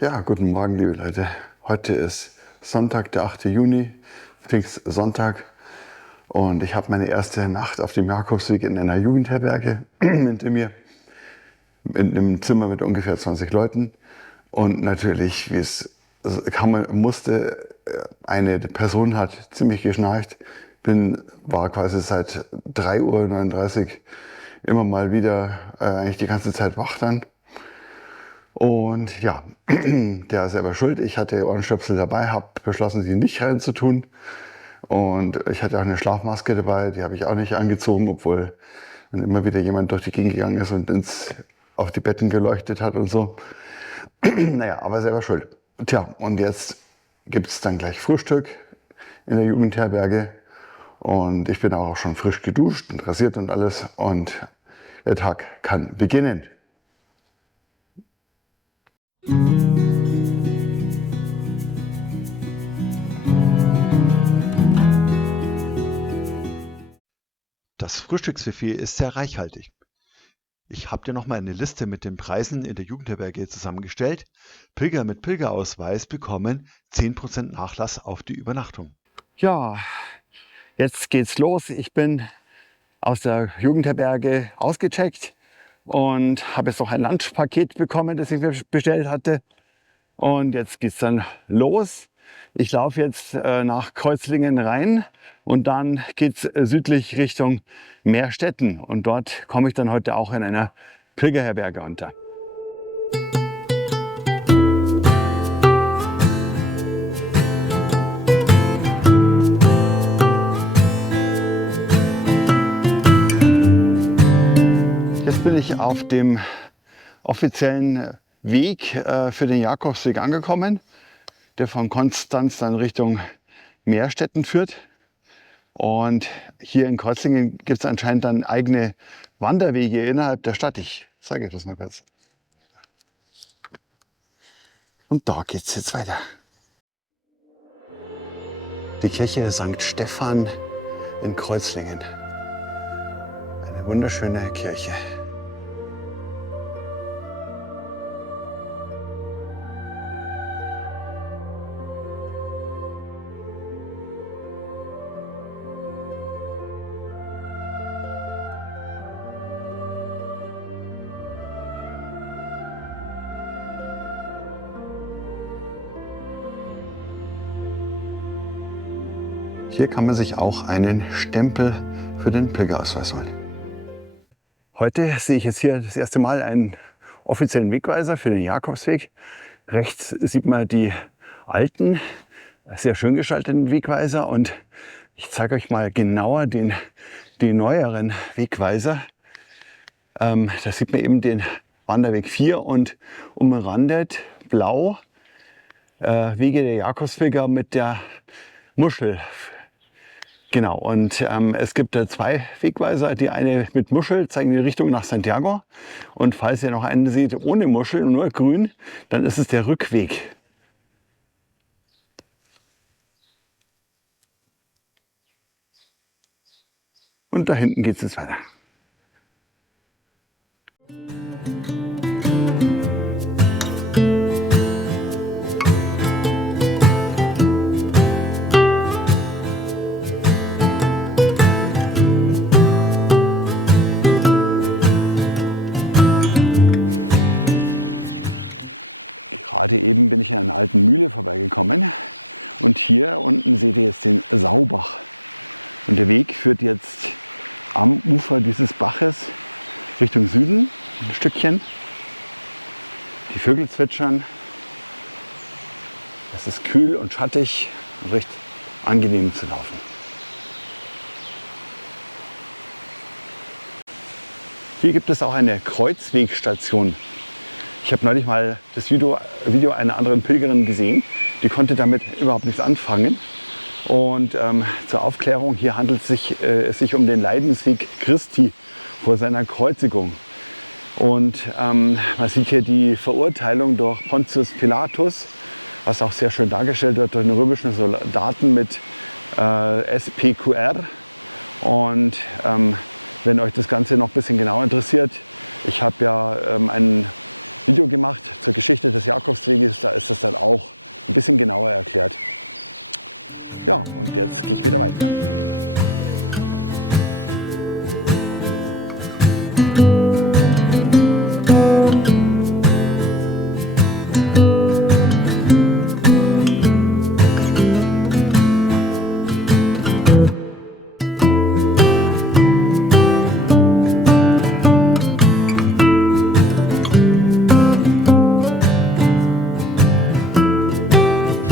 Ja, guten Morgen, liebe Leute. Heute ist Sonntag, der 8. Juni, Pfingstsonntag. Und ich habe meine erste Nacht auf dem Jakobsweg in einer Jugendherberge hinter mir. In einem Zimmer mit ungefähr 20 Leuten. Und natürlich, wie es kommen musste, eine Person hat ziemlich geschnarcht. War quasi seit 3:39 Uhr immer mal wieder eigentlich die ganze Zeit wach dann. Und ja, der ist selber schuld. Ich hatte Ohrenstöpsel dabei, habe beschlossen, sie nicht reinzutun. Und ich hatte auch eine Schlafmaske dabei, die habe ich auch nicht angezogen, obwohl dann immer wieder jemand durch die Gegend gegangen ist und auf die Betten geleuchtet hat und so. Naja, aber selber schuld. Tja, und jetzt gibt es dann gleich Frühstück in der Jugendherberge. Und ich bin auch schon frisch geduscht und rasiert und alles. Und der Tag kann beginnen. Das Frühstücksbuffet ist sehr reichhaltig. Ich habe dir nochmal eine Liste mit den Preisen in der Jugendherberge zusammengestellt. Pilger mit Pilgerausweis bekommen 10% Nachlass auf die Übernachtung. Ja, jetzt geht's los. Ich bin aus der Jugendherberge ausgecheckt und habe jetzt noch ein Lunchpaket bekommen, das ich mir bestellt hatte. Und jetzt geht's dann los. Ich laufe jetzt nach Kreuzlingen rein und dann geht's südlich Richtung Meerstetten. Und dort komme ich dann heute auch in einer Pilgerherberge unter. Jetzt bin ich auf dem offiziellen Weg für den Jakobsweg angekommen, der von Konstanz dann Richtung Meerstetten führt. Und hier in Kreuzlingen gibt es anscheinend dann eigene Wanderwege innerhalb der Stadt. Ich zeige euch das mal kurz. Und da geht es jetzt weiter. Die Kirche St. Stephan in Kreuzlingen. Eine wunderschöne Kirche. Hier kann man sich auch einen Stempel für den Pilgerausweis holen. Heute sehe ich jetzt hier das erste Mal einen offiziellen Wegweiser für den Jakobsweg. Rechts sieht man die alten, sehr schön gestalteten Wegweiser und ich zeige euch mal genauer die neueren Wegweiser. Da sieht man eben den Wanderweg 4 und umrandet blau Wege der Jakobswege mit der Muschel. Genau, und es gibt zwei Wegweiser. Die eine mit Muschel zeigen die Richtung nach Santiago. Und falls ihr noch einen seht ohne Muschel, nur grün, dann ist es der Rückweg. Und da hinten geht es jetzt weiter. Gerade eben bin ich an einer alten Mühle vorbeigekommen und hier unten seht ihr jetzt den Saubach. Und der Weg führt jetzt am Ufer dieses Baches Richtung Süden, ein Stückchen. Die Vögel zwitschern. Es ist kühl und schattig und recht angenehm zu laufen. Hier gibt es auch eine Kreuzwegstation. Ich habe neulich mal das Video einer anderen Pilgerin gesehen, die konnte damit überhaupt nichts anfangen. Und zur Aufklärung, hier handelt es sich um den Leidensweg Christi vor seiner Kreuzigung. Und man sieht hier die Verurteilung durch Pontius Pilatus, was auch sehr schön dargestellt wird durch den römischen Soldaten mit SPQR. Und wenn euch das Ganze noch ein bisschen genauer interessiert, ich habe ja einen Video gemacht zur Geschichte des Jakobsweges. Da ist das dann auch ein bisschen genauer erklärt. Ja, und jetzt gehe ich wieder weiter.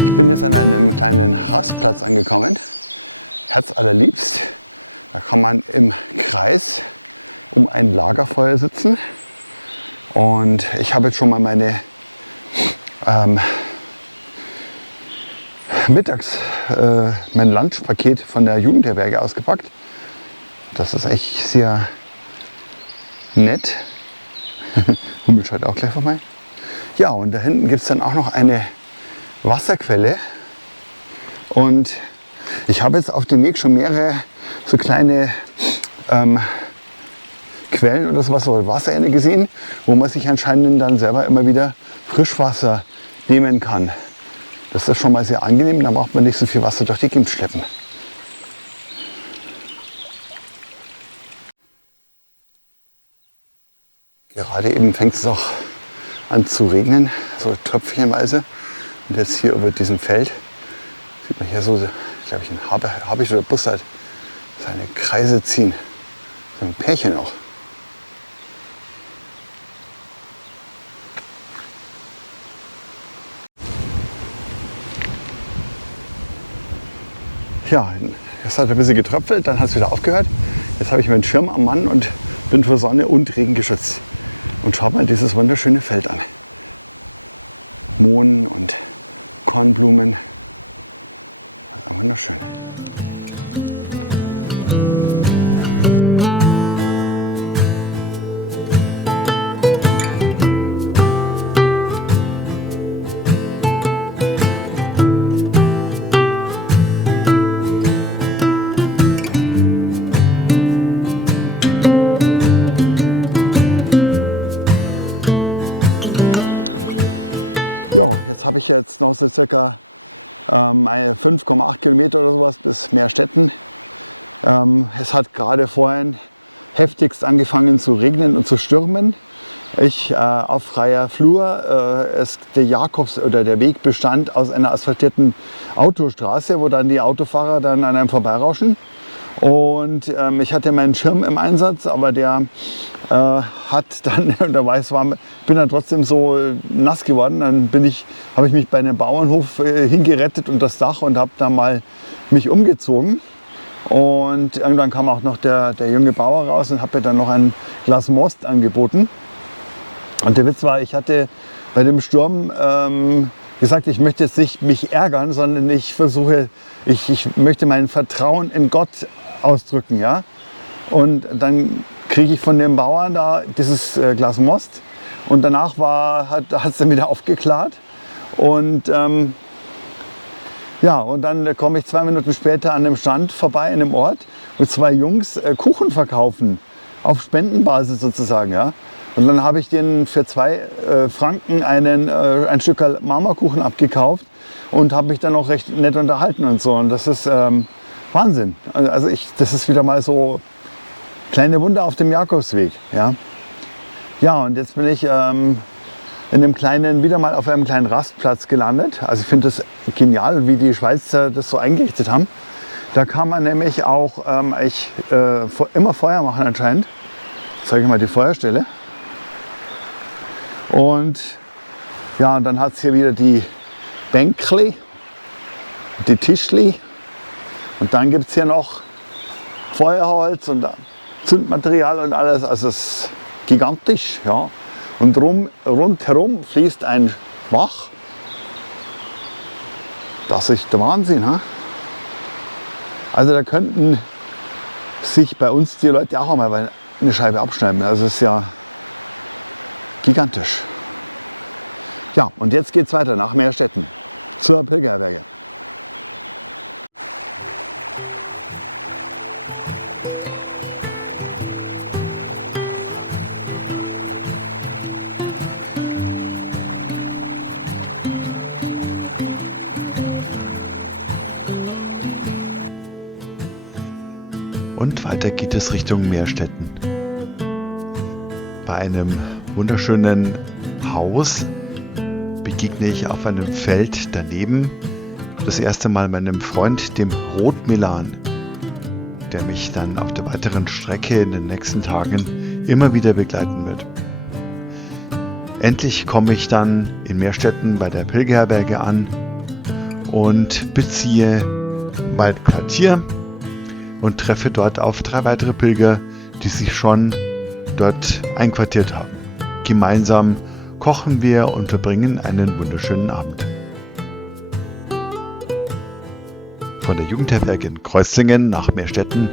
Ich bin jetzt an einem kleinen Rastplatz angekommen. Herzallerliebst. Da kann man im Kreis um ein Lagerfeuer sitzen. Und ich habe jetzt schon mal meine mein Lunchpaket von der Jugendherberge ausgepackt. Das ist echt sehr nett. Hummel schaut auch gleich vorbei. Ja, und da hinten gibt es dann auch noch eine Wasserquelle. Und ich habe jetzt auf dem Weg schon mehrere so kleine Quellen oder sowas, so Wasserhähne gesehen, wo man sich anscheinend dann selber immer wieder Frischwasser nehmen kann. Das ist schon mal sehr angenehm, da braucht man nicht so viel Wasser durch die Gegend schleppen. Gerade eben fängt es auch an zu regnen, so tröpfchenweise. Und jetzt hier über diesem Feld sieht man hier so, glaube ich, ein Habicht oder Bussard seine Kreise ziehen. So ein Pärchen auch. Ja, es hat ein bisschen getröpfelt, dann hat es wieder aufgehört. Jetzt habe ich meinen Schirm am Mann und bin vor Sonne und Regen geschützt. Und schaut mal dieses wunderschöne Feld an. Mohn und Kornblumen. Wunderschön. Ja, jetzt habe ich jetzt noch so circa 5,8 Kilometer oder sowas bis Meerstetten. Es hat gerade vorhin heftigst angefangen zu regnen und zu stürmen. Ich auf freier Flur. Der Weg bestand aus einer asphaltierten Autostraße, wo dann die Autofahrer dann an einem vorbeirauschen. Und ich hatte meinen Schirm im Einsatz, aber der hat dann, bin dann trotzdem so nass geworden. Dann habe ich mich bei einem Bauernhof hingerettet unter das Dach und habe da mal mich umgezogen. Und irgendwann kam auch noch der junge Bauer raus und habe mir dann noch ein Glas Most angeboten. Und der Witz war, ich hatte bei dem Sturm gesagt, ich möchte jetzt nicht mich ärgern, sondern ich möchte mein Vertrauen in Gott ausdrücken. Ja? Und dann kriege ich von dem Bauern da dieses Glas Most und danach hat es dann wieder aufgeklärt. Und ja, und dann komme ich 2 Minuten später an einem Stand vorbei in einem Ort, wo 2 Jungs Kuchen verkaufen, auf Spendenbasis sozusagen. Ja? Und dann habe ich denen für 2 Franken ein Stück Marmorkuchen abgekauft und habe mich dann auch recht nett unterhalten und so. Und das ist Wahnsinn. Also das ist wieder mal so kleine Wunder auf dem Jakobsweg. Ja, ja, und jetzt bin ich wieder mal auf einem kleinen Rastplatz gelandet. Also ich finde das genial, wie die Schweizer das so eingerichtet haben. Da kann man nämlich auch immer Feuer machen anscheinend. Ich zeige mal die Feuerstelle. Und ja, und dann hat es hier wieder die Bänkli, die Tischli. Und dann gibt es hier noch Feuerholz und Zündmaterial und alles. Also es ist gigantisch. Ja. Und rundherum fließt ein Bach. Das ist der Wahnsinn. Ha? Also da könnten sich bei uns die Leute auch einmal eine Scheibe abschneiden. Also es ist ja gigantisch. Ja, und jetzt geht es weiter nach Meerstetten zur Pilgerherberge. und weiter geht es Richtung Meerstetten. Bei einem wunderschönen Haus begegne ich auf einem Feld daneben das erste Mal meinem Freund, dem Rotmilan, der mich dann auf der weiteren Strecke in den nächsten Tagen immer wieder begleiten wird. Endlich komme ich dann in Meerstetten bei der Pilgerherberge an und beziehe mein Quartier und treffe dort auf 3 weitere Pilger, die sich schon dort einquartiert haben. Gemeinsam kochen wir und verbringen einen wunderschönen Abend. Von der Jugendherberge in Kreuzlingen nach Meerstetten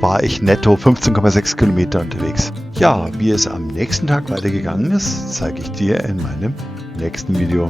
war ich netto 15,6 Kilometer unterwegs. Ja, wie es am nächsten Tag weitergegangen ist, zeige ich dir in meinem nächsten Video.